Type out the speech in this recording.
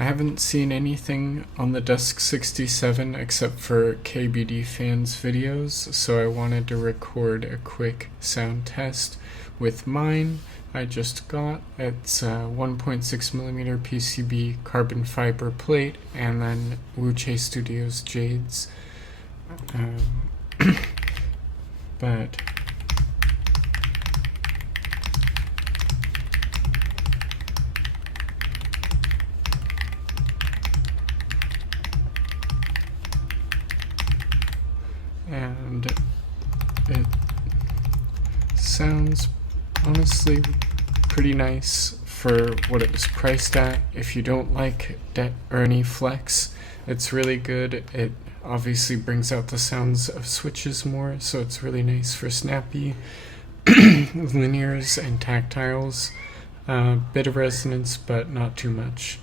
I haven't seen anything on the Dusk67 except for KBD fans videos, so I wanted to record a quick sound test with mine I just got. It's a 1.6mm PCB carbon fiber plate, and then Wuche Studios Jades. But and it sounds honestly pretty nice for what it was priced at. If you don't like Ernie Flex, it's really good. It obviously brings out the sounds of switches more, so it's really nice for snappy linears and tactiles. Bit of resonance, but not too much.